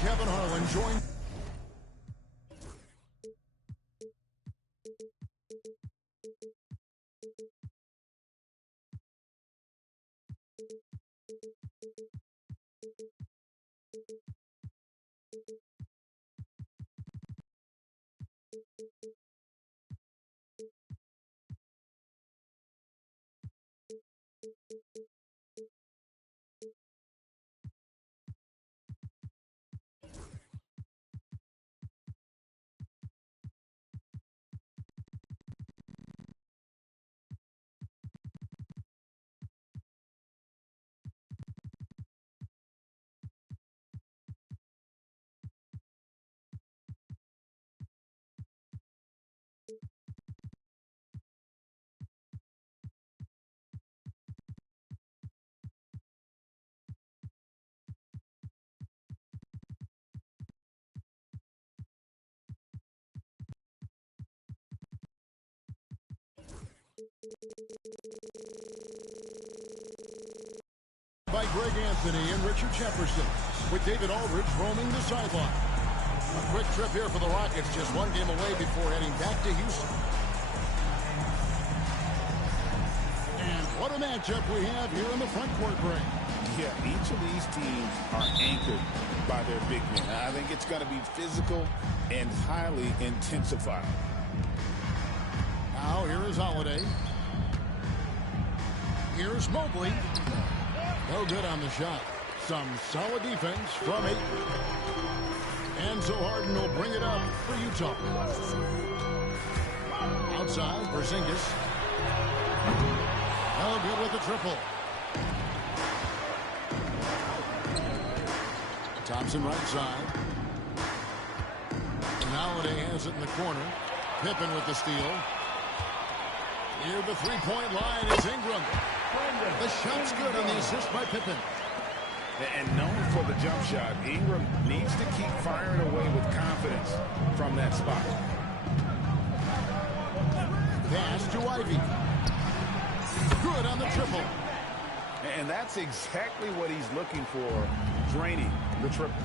Kevin Harlan joined. By Greg Anthony and Richard Jefferson, with David Aldridge roaming the sideline. A quick trip here for the Rockets, just one game away before heading back to Houston. And what a matchup we have here in the front court break. Yeah, each of these teams are anchored by their big men. I think it's going to be physical and highly intensified. Now here is Holiday. Here's Mobley. No good on the shot. Some solid defense from Ayton. And so Harden will bring it up for Utah. Outside, Porzingis. No good with the triple. Thompson right side. And Holiday has it in the corner. Pippen with the steal. Near the three-point line is Ingram. The shot's good on the assist by Pippen. And known for the jump shot, Ingram needs to keep firing away with confidence from that spot. Pass to Ivy. Good on the triple. And that's exactly what he's looking for, draining the triple.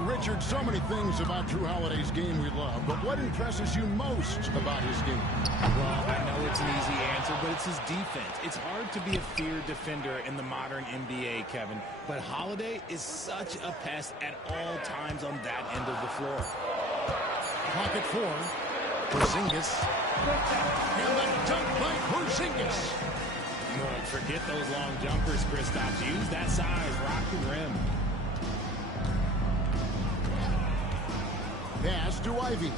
Richard, so many things about Jrue Holiday's game we love, but what impresses you most about his game? Well, I know it's an easy answer, but it's his defense. It's hard to be a feared defender in the modern NBA, Kevin, but Holiday is such a pest at all times on that end of the floor. Pocket four. Porzingis. And the dunk by Porzingis. Look, forget those long jumpers, Kristaps. Use that size, rock the rim. Pass to Ivy.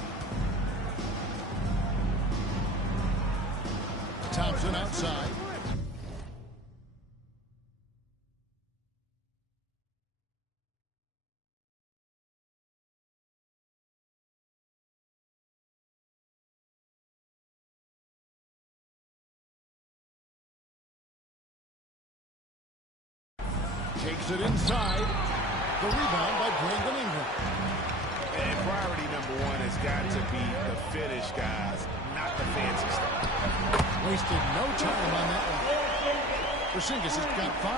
Thompson outside. Takes it inside. The rebound by Brandon Ingram. And priority number one has got to be the finish, guys, not the fancy stuff. Wasted no time on that one. Porzingis has got 5.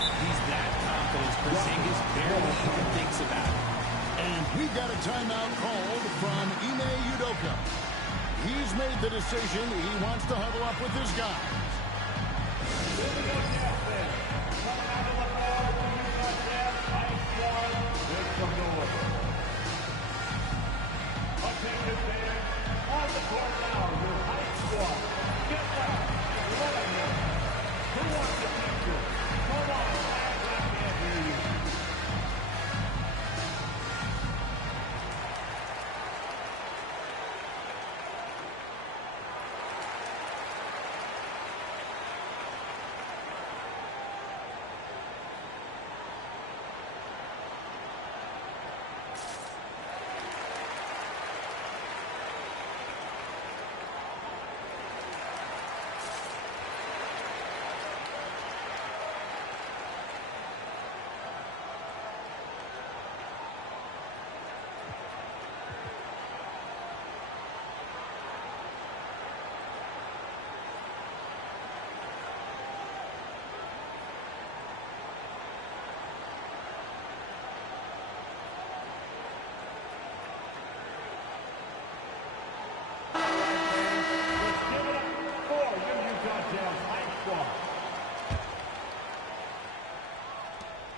He's that confident. Porzingis barely even thinks about it. And we got a timeout called from Ime Udoka. He's made the decision. He wants to huddle up with his guys.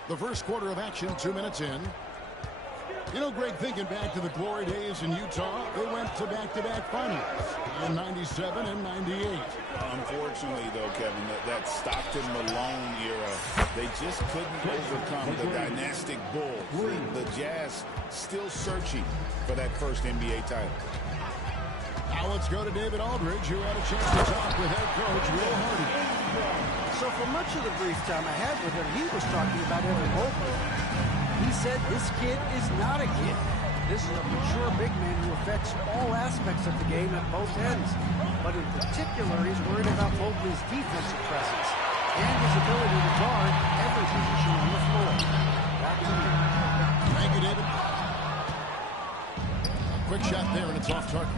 The first quarter of action, 2 minutes in. You know, Greg, thinking back to the glory days in Utah, they went to back-to-back finals in 97 and 98. Unfortunately, though, Kevin, that Stockton-Malone era, they just couldn't overcome the dynastic Bulls. The Jazz still searching for that first NBA title. Now let's go to David Aldridge, who had a chance to talk with head coach Will Hardy. So for much of the brief time I had with him, he was talking about Evan Mobley. He said this kid is not a kid. This is a mature big man who affects all aspects of the game at both ends. But in particular, he's worried about Mobley's defensive presence and his ability to guard every position on the floor. Back to you. Thank you, David. A quick shot there, and it's off target.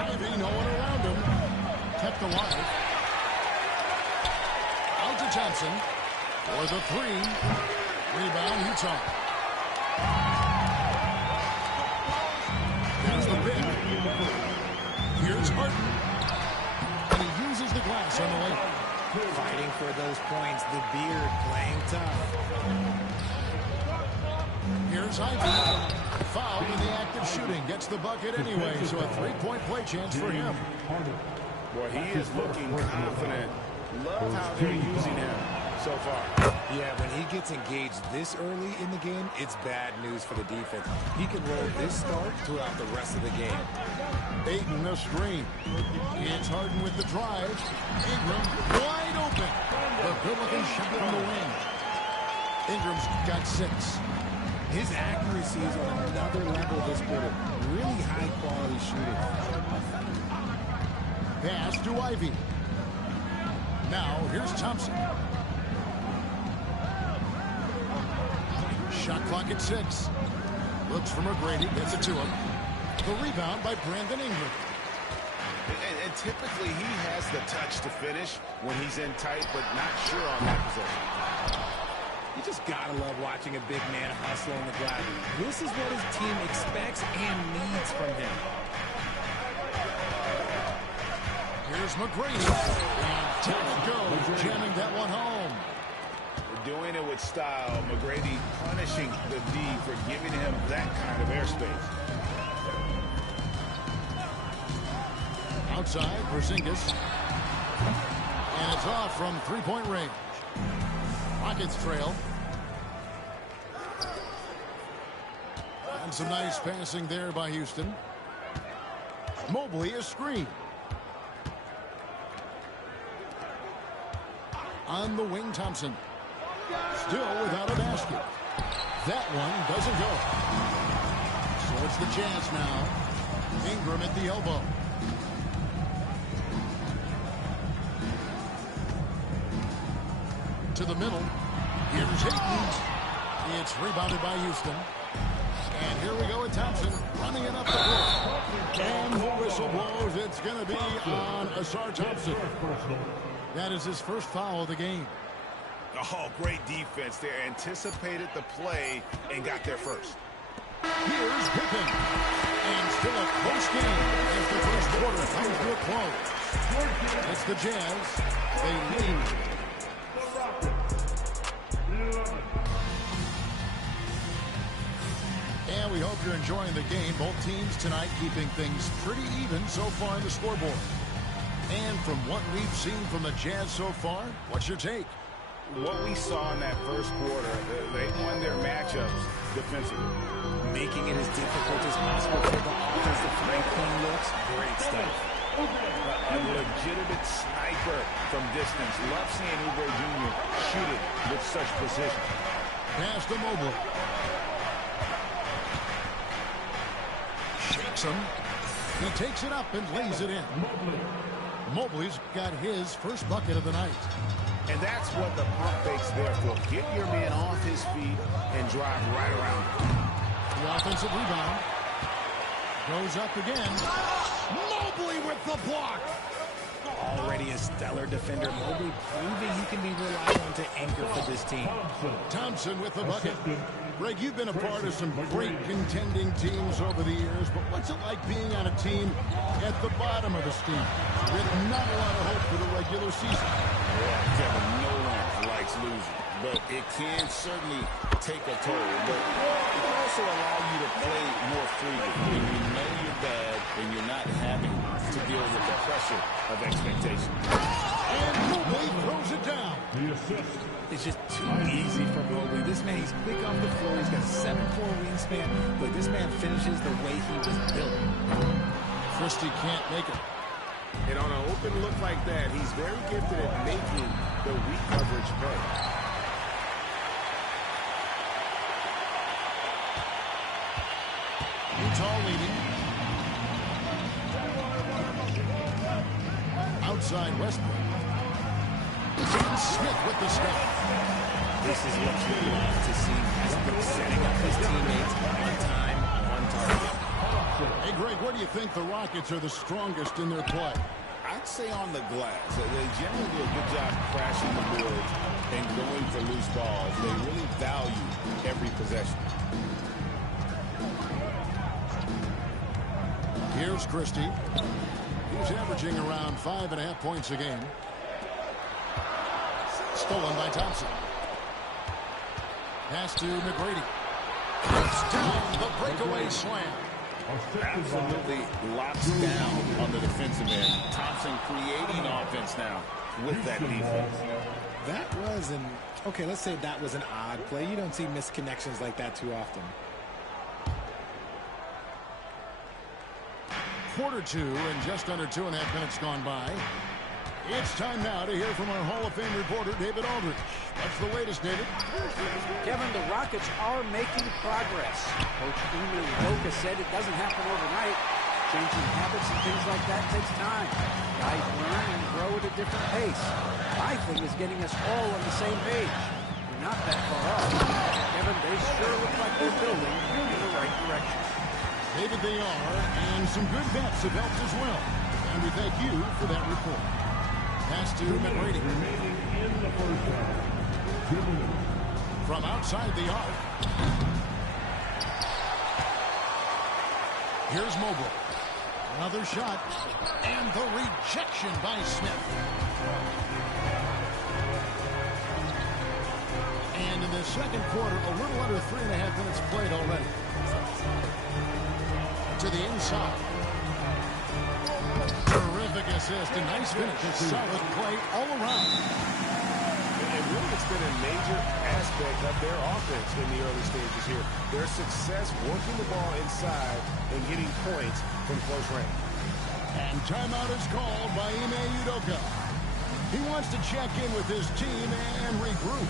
Ivy, no one around him. Kept alive. Out to Thompson for the three. Rebound, Utah. There's the pick. Here's Harden. And he uses the glass on the lane. Fighting for those points. The Beard playing tough. Here's Ivy. Fouled in the act of shooting. Gets the bucket anyway, so a three-point play chance for him. Boy, he is looking confident. Love how they're using him so far. Yeah, when he gets engaged this early in the game, it's bad news for the defense. He can roll this start throughout the rest of the game. Ayton the screen. It's Harden with the drive. Ingram wide open. The good-looking shot on the wing. Ingram's got 6. His accuracy is on another level this quarter. Really high-quality shooting. Pass to Ivy. Now, here's Thompson. Shot clock at 6. Looks for McGrady. Gets it to him. The rebound by Brandon Ingram. And typically he has the touch to finish when he's in tight, but not sure on that possession. You just gotta love watching a big man hustle on the glass. This is what his team expects and needs from him. Here's McGrady. And down it goes, jamming that one home. Doing it with style. McGrady punishing the D for giving him that kind of airspace. Outside, Porzingis. And it's off from three-point range. Rockets trail. And some nice passing there by Houston. Mobley is screened. On the wing, Thompson. Still without a basket. That one doesn't go. So it's the Jazz now. Ingram at the elbow. To the middle. Here's Ayton. It's rebounded by Houston. And here we go with Thompson running it up the court. And the whistle blows. It's going to be on Ausar Thompson. That is his first foul of the game. Oh, great defense there. Anticipated the play and got there first. Here's Pippen. And still a close game as the first quarter comes to a close. It's the Jazz. They lead. And we hope you're enjoying the game. Both teams tonight keeping things pretty even so far in the scoreboard. And from what we've seen from the Jazz so far, what's your take? What we saw in that first quarter, they won their matchups defensively. Making it as difficult as possible for the offense. The three clean looks, great stuff. A legitimate sniper from distance. Love seeing Oubre Jr. shoot it with such precision. Pass to Mobley. Shakes him. He takes it up and lays it in. Mobley's got his first bucket of the night. And that's what the pump fake's there for. Get your man off his feet and drive right around. The offensive rebound. Goes up again. Mobley with the block. Already a stellar defender. Mobley proving he can be relied on to anchor for this team. Thompson with the bucket. Greg, you've been a part of some great contending teams over the years, but what's it like being on a team at the bottom of the steam with not a lot of hope for the regular season? Yeah, Kevin, no one likes likes losing, but it can certainly take a toll. But it can also allow you to play more freely when you know you're bad and you're not having to deal with the pressure of expectation. And Mobley throws it down. It's just too easy for Mobley. This man, he's quick off the floor. He's got a 7'4" wingspan, but this man finishes the way he was built. Christie can't make it. And on an open look like that, he's very gifted at making the weak coverage pay. Utah leading. Outside Westbrook. Smith with the step. This is what you want to see. Westbrook setting up his teammates on time, on target. Hey, Greg, where do you think the Rockets are the strongest in their play? I'd say on the glass. They generally do a good job crashing the boards and going for loose balls. They really value every possession. Here's Christie. He's averaging around 5.5 points a game. Stolen by Thompson. Pass to McGrady. It's down the breakaway slam. Absolutely locks down on the defensive end. Thompson creating offense now with that defense. That was an, okay, let's say that was an odd play. You don't see misconnections like that too often. Quarter two and just under 2.5 minutes gone by. It's time now to hear from our Hall of Fame reporter, David Aldridge. What's the latest, David? Kevin, the Rockets are making progress. Coach Ime Udoka said it doesn't happen overnight. Changing habits and things like that takes time. Guys learn and grow at a different pace. My thing is getting us all on the same page. We're not that far off. Kevin, they sure look like they're building in the right direction. David, they are, and some good bets have helped as well. And we thank you for that report. Pass to McGrady. From outside the arc. Here's Mobley. Another shot. And the rejection by Smith. And in the second quarter, a little under 3.5 minutes played already. To the inside. Terrific assist, a nice finish. Solid play all around. And really, it's been a major aspect of their offense in the early stages here. Their success working the ball inside and getting points from close range. And timeout is called by Ime Udoka. He wants to check in with his team and regroup.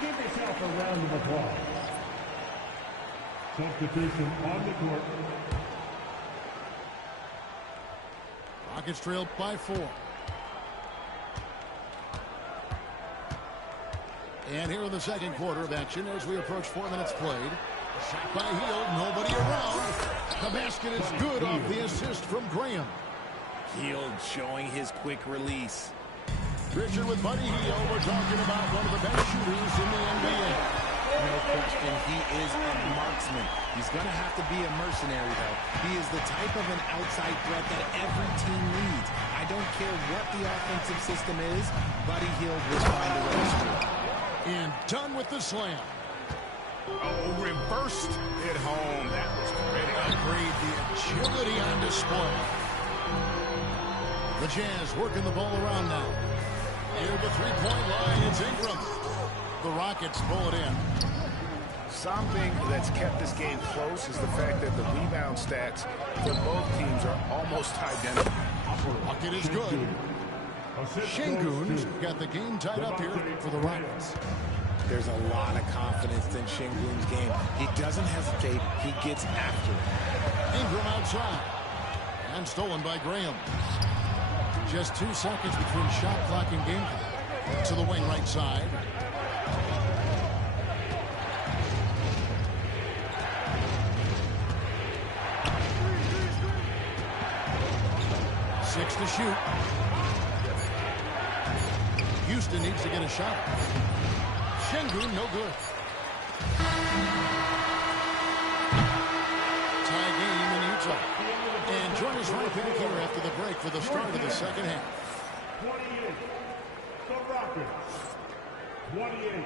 Give yourself a round of applause. Substitution on the court. Rockets trail by 4. And here in the second quarter of action as we approach 4 minutes played. Shot by Hield, nobody around. The basket is good off the assist from Graham. Hield showing his quick release. Richard with Buddy Hield. We're talking about one of the best shooters in the NBA. No question, he is a marksman. He's going to have to be a mercenary, though. He is the type of an outside threat that every team needs. I don't care what the offensive system is, Buddy Hield will find a way to score. And done with the slam. Oh, reversed it home. That was pretty. Agreed, the agility on display. The Jazz working the ball around now. Near the three-point line, it's Ingram. The Rockets pull it in. Something that's kept this game close is the fact that the rebound stats for both teams are almost identical. Bucket is good. Şengün's got the game tied up here for the Rockets. There's a lot of confidence in Şengün's game. He doesn't hesitate. He gets after it. Ingram outside. And stolen by Graham. Just 2 seconds between shot clock and game clock. To the wing right side. Six to shoot. Houston needs to get a shot. Şengün, no good. Tie game in Utah. And join us right back here after the break for the start of the second half. 28. The Rockets. 28.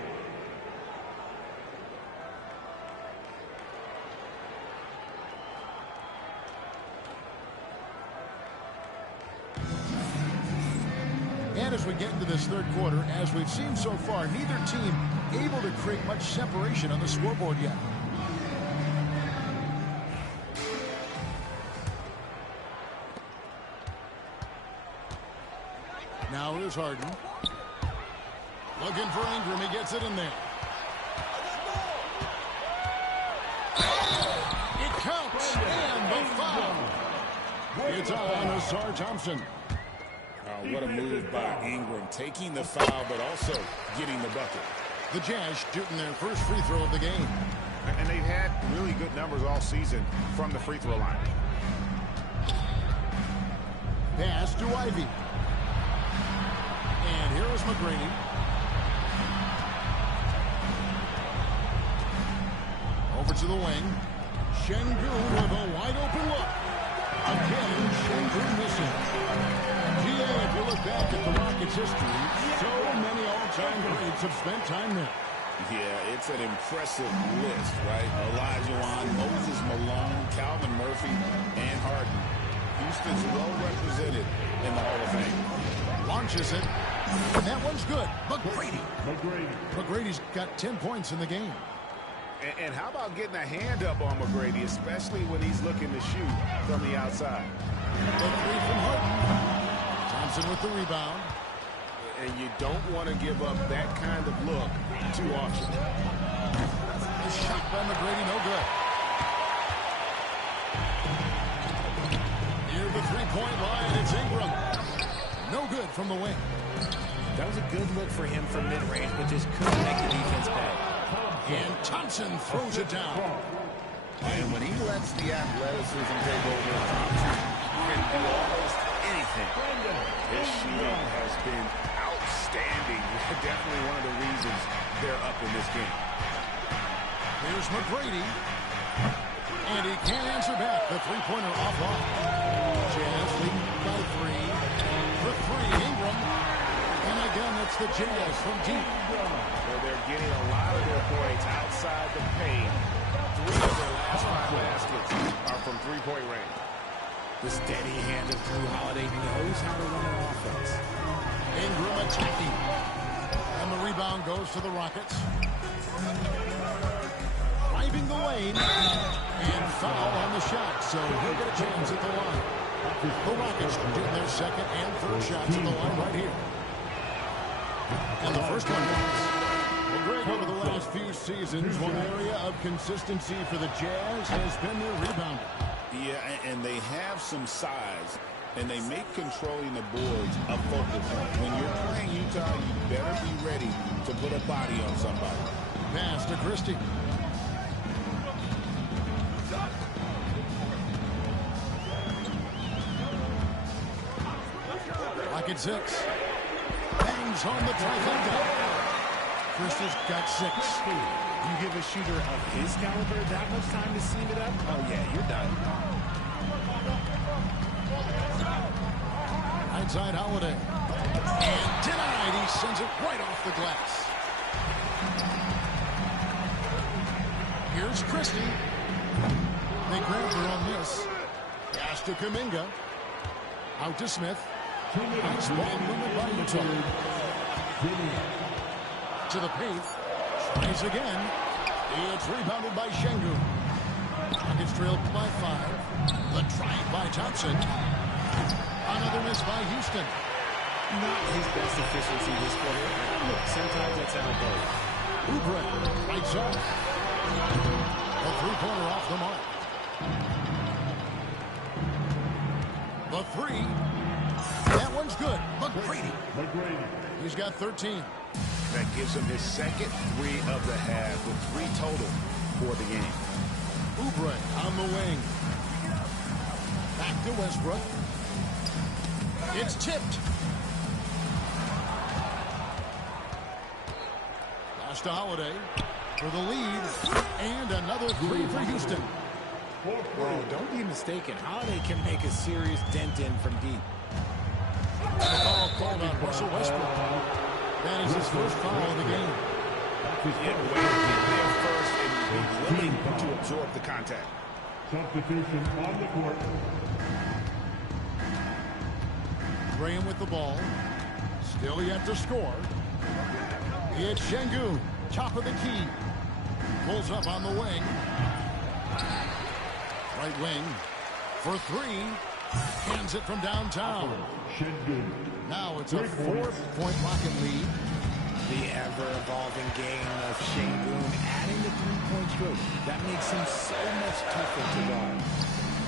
And as we get into this third quarter, as we've seen so far, neither team able to create much separation on the scoreboard yet. Now here's Harden. Looking for Ingram. He gets it in there. It counts. And the foul. It's on Ausar Thompson. What a move by Ingram, taking the foul, but also getting the bucket. The Jazz shooting their first free throw of the game. And they've had really good numbers all season from the free throw line. Pass to Ivy. And here is McGrady. Over to the wing. Şengün with a wide open look. Again, Şengün missing. If you look back at the Rockets' history, so many all-time greats have spent time there. Yeah, it's an impressive list, right? Olajuwon, Moses Malone, Calvin Murphy, and Harden. Houston's well represented in the Hall of Fame. Launches it. And that one's good. McGrady's got 10 points in the game. And how about getting a hand up on McGrady, especially when he's looking to shoot from the outside? The three from Harden. Thompson with the rebound. And you don't want to give up that kind of look too often. The shot by McGrady, no good. Near the three-point line, it's Ingram. No good from the wing. That was a good look for him from mid-range, but just couldn't make the defense pay. And Thompson throws it down. And when he lets the athleticism take over, Thompson can do almost anything. His shooting has been outstanding. Definitely one of the reasons they're up in this game. Here's McGrady. And he can't answer back. The three-pointer offline. Jazz leading by 3. The three, Ingram. And again, it's the Jazz from deep. Well, they're getting a lot of their points outside the paint. 3 of their last 5 baskets are from three-point range. The steady hand of Jrue Holiday knows how to run an offense. Ingram attacking. And the rebound goes to the Rockets. Driving the lane. And foul on the shot. So he'll get a chance at the line. The Rockets getting their second and third shots at the line right here. And the first one goes. Well, Greg, over the last few seasons, one area of consistency for the Jazz has been their rebounding. Yeah, and they have some size, and they make controlling the boards a focal point. When you're playing Utah, you better be ready to put a body on somebody. Pass to Christie. Rocket 6. Bangs home the trifecta. Christie's got 6. You give a shooter of his caliber that much time to seam it up? Oh, yeah, you're done. Outside Holiday. And denied. He sends it right off the glass. Here's Christie. They grabbed her on this. Pass to Kuminga. Out to Smith. Nice ball movement by Utah. To the paint. Tries again. It's rebounded by Şengün. Rockets trailed by 5. The try by Thompson. Another miss by Houston. Not his best efficiency this quarter. Look, sometimes that's how it goes. Oubre, right side. A three-pointer off the mark. The 3. That one's good. McGrady. McGrady. He's got 13. That gives him his second 3 of the half, with 3 total for the game. Oubre on the wing. Back to Westbrook. It's tipped. Pass to Holiday for the lead. And another 3 for Houston. Oh, don't be mistaken. Holiday can make a serious dent in from deep. And a foul called on Russell Westbrook. That is his first foul of the game. Yeah, way to get there first and be willing to absorb the contact. Substitution on the court. Graham with the ball. Still yet to score. It's Şengün. Top of the key. Pulls up on the wing. Right wing for 3. Hands it from downtown. Now it's a 4-point Rocket lead. The ever-evolving game of Şengün adding the three-point stroke. That makes him so much tougher to guard.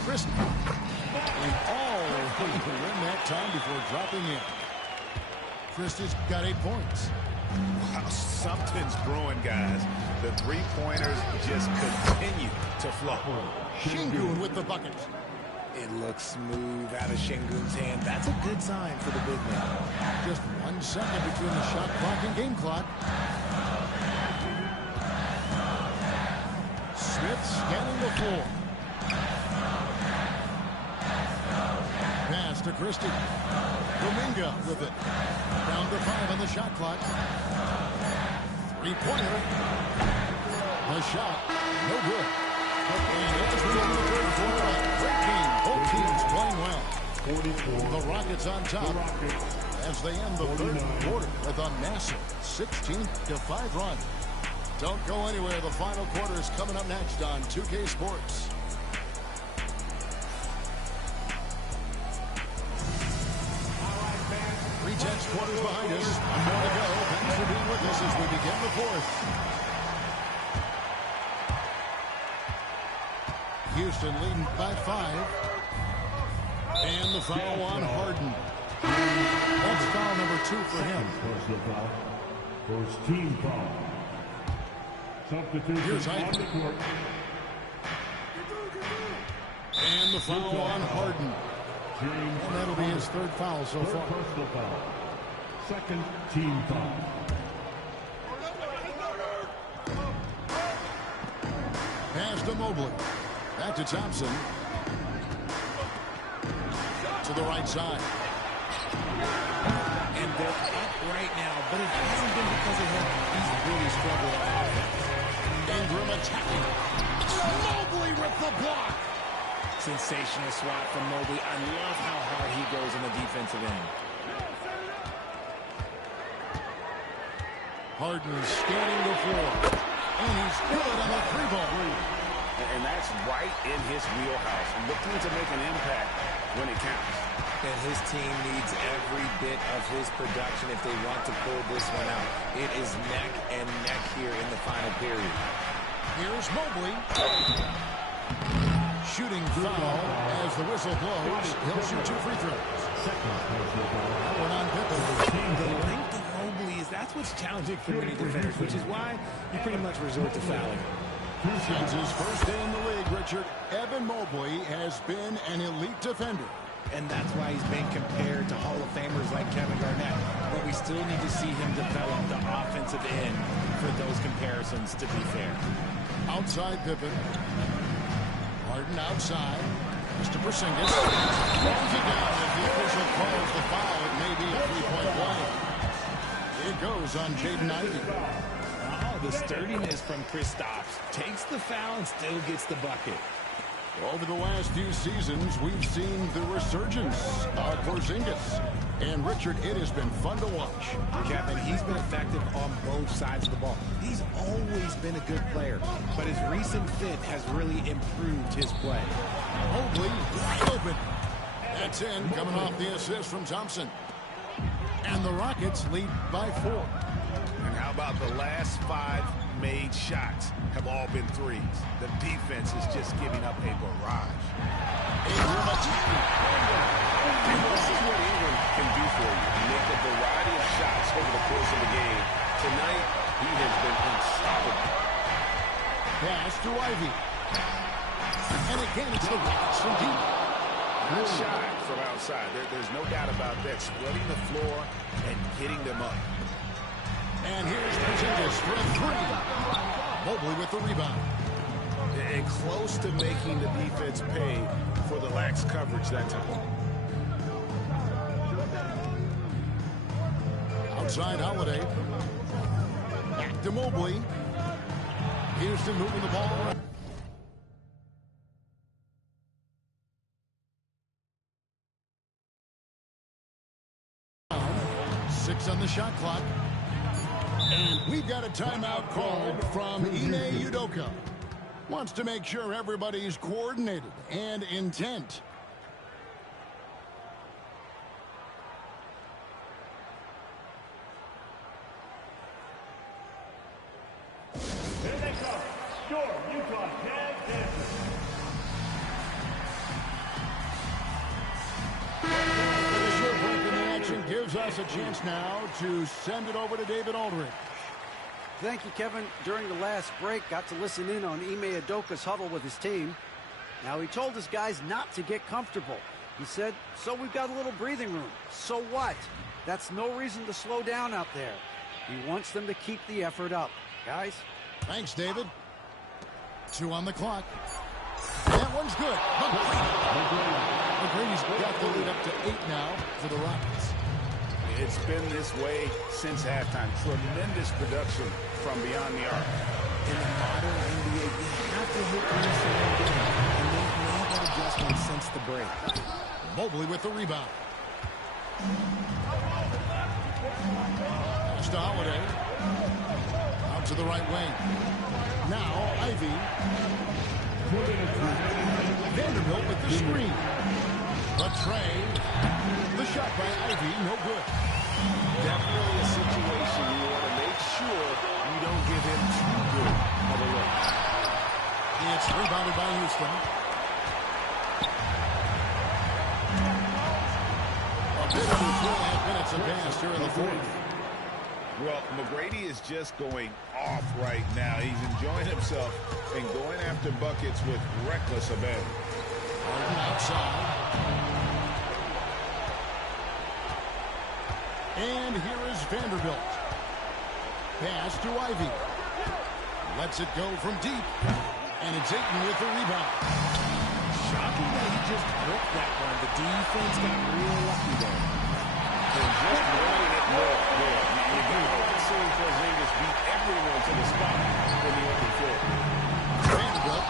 Chris and all to win that time before dropping in. Christie's got 8 points. Wow, something's brewing, guys. The three-pointers just continue to flow. Şengün with the bucket. It looks smooth out of Şengün's hand. That's a good sign for the big man. Just 1 second between the shot clock and game clock. Smith scanning the floor. Pass to Christie. Dominga with it. Down to 5 on the shot clock. 3-pointer. The shot, no good. And as we open the third quarter, a great game. Both teams playing well. The Rockets on top as they end the third quarter with a massive 16-5 run. Don't go anywhere. The final quarter is coming up next on 2K Sports. Three-tenths quarters behind us. And more to go. Thanks for being with us as we begin the fourth. Houston leading by 5. And the foul on Harden. That's foul number 2 for him. Personal foul. First team foul. Substitution Here's on Hyde. the court. And the foul on Harden. James And that'll be his 3rd foul so far. personal foul. Second team foul. Pass to Mobley. Back to Thompson. To the right side. And they're up right now, but it hasn't been because of him. He's really struggled on offense. Ingram attacking. Mobley with the block. Sensational swat from Mobley. I love how hard he goes on the defensive end. Harden scanning the floor. And he's good on the 3-ball. And that's right in his wheelhouse, looking to make an impact when it counts. And his team needs every bit of his production if they want to pull this one out. It is neck and neck here in the final period. Here's Mobley. Shooting foul as the whistle blows. He'll shoot 2 free throws. That one on Pippen. The length of Mobley that's what's challenging for many defenders, which is why you pretty much resort to fouling. Since his first day in the league, Richard, Evan Mobley has been an elite defender. And that's why he's been compared to Hall of Famers like Kevin Garnett. But we still need to see him develop the offensive end for those comparisons to be fair. Outside Pippen. Harden outside. Mr. Porzingis throws it down as the official calls the foul. It may be a three-point play. It goes on Jaden Ivey. Oh, the sturdiness from Kristaps. Takes the foul and still gets the bucket. Over the last few seasons, we've seen the resurgence of Porzingis. And, Richard, it has been fun to watch. Kevin, he's been effective on both sides of the ball. He's always been a good player, but his recent fit has really improved his play. Mobley wide open. That's in, coming off the assist from Thompson. And the Rockets lead by 4. And how about the last 5 made shots have all been threes. The defense is just giving up a barrage. And this is what Ingram can do for you. Make a variety of shots over the course of the game. Tonight, he has been unstoppable. Pass to Ivy. And again, it's the Rockets from deep. Good shot from outside. There's no doubt about that. Spreading the floor and getting them up. And here's Porzingis for a three. Mobley with the rebound. And close to making the defense pay for the lax coverage that time. Outside Holiday. Back to Mobley. Houston moving the ball around. Six on the shot clock. And we've got a timeout called from Ime Udoka. Wants to make sure everybody's coordinated and intent. Here they come. Score, Utah, Jazz Dancers. The short break in the action gives us a chance now to send it over to David Aldridge. Thank you, Kevin. During the last break, got to listen in on Ime Udoka's huddle with his team. Now, he told his guys not to get comfortable. He said, so we've got a little breathing room. So what? That's no reason to slow down out there. He wants them to keep the effort up. Guys? Thanks, David. 2 on the clock. That one's good. McGrady's got the lead up to 8 now for the Rockets. It's been this way since halftime. Tremendous production from beyond the arc. In the modern NBA, you have to hit each game, and they've made that adjustment since the break. Mobley with the rebound. Pass to Holiday. Out to the right wing. Now Ivy. Vanderbilt with the screen. The tray. The shot by Ivy, no good. Definitely a situation you want to make sure you don't give him too good of a look. It's rebounded by Houston. A bit over 2.5 minutes have passed here in the fourth. Well, McGrady is just going off right now. He's enjoying himself and going after buckets with reckless abandon. Harden outside. And here is Vanderbilt. Pass to Ivy. Lets it go from deep. And it's Ayton with the rebound. Shocking that he just broke that one. The defense got real lucky there. And just wanting it more. You got to see Porzingis beat everyone to the spot in the open floor. Vanderbilt.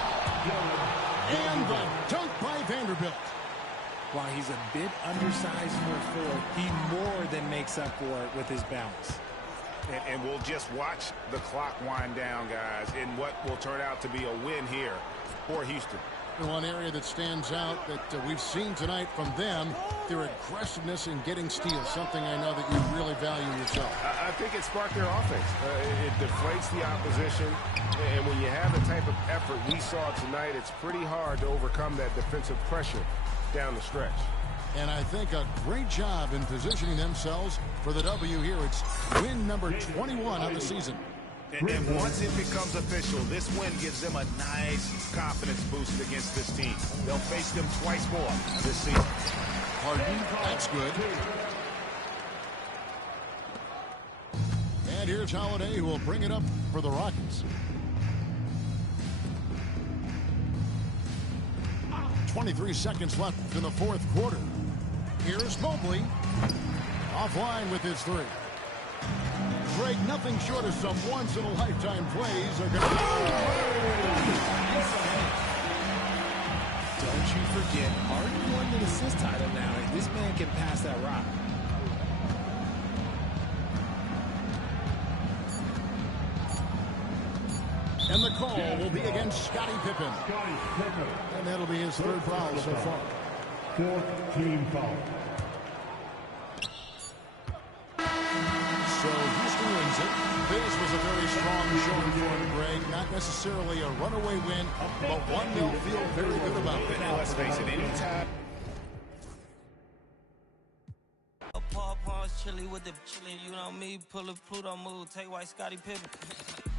And the dunk by Vanderbilt. While he's a bit undersized for a four, he more than makes up for it with his bounce. And we'll just watch the clock wind down, guys, in what will turn out to be a win here for Houston. One area that stands out that we've seen tonight from them, their aggressiveness in getting steals, something I know that you really value yourself. I think it sparked their offense. It deflates the opposition, and when you have the type of effort we saw tonight, it's pretty hard to overcome that defensive pressure down the stretch. And I think a great job in positioning themselves for the W here. It's win number 21 on the season. And once it becomes official, this win gives them a nice confidence boost against this team. They'll face them twice more this season. Harden, that's good. And here's Holiday, who will bring it up for the Rockets. 23 seconds left in the fourth quarter. Here's Mobley. Offline with his three. Greg, nothing short of some once-in-a-lifetime plays are going to... Don't you forget, Harden won the assist title now. This man can pass that rock. And the call will be against Scottie Pippen. And that'll be his third foul so far. Fourth team foul. So Houston wins it. This was a very strong feeling for them, Greg. Not necessarily a runaway win, but one they'll feel very good about. And let's face it, anytime. Paw Paws chili with the chili, you know me, pull a Pluto move, take white Scotty Pippen.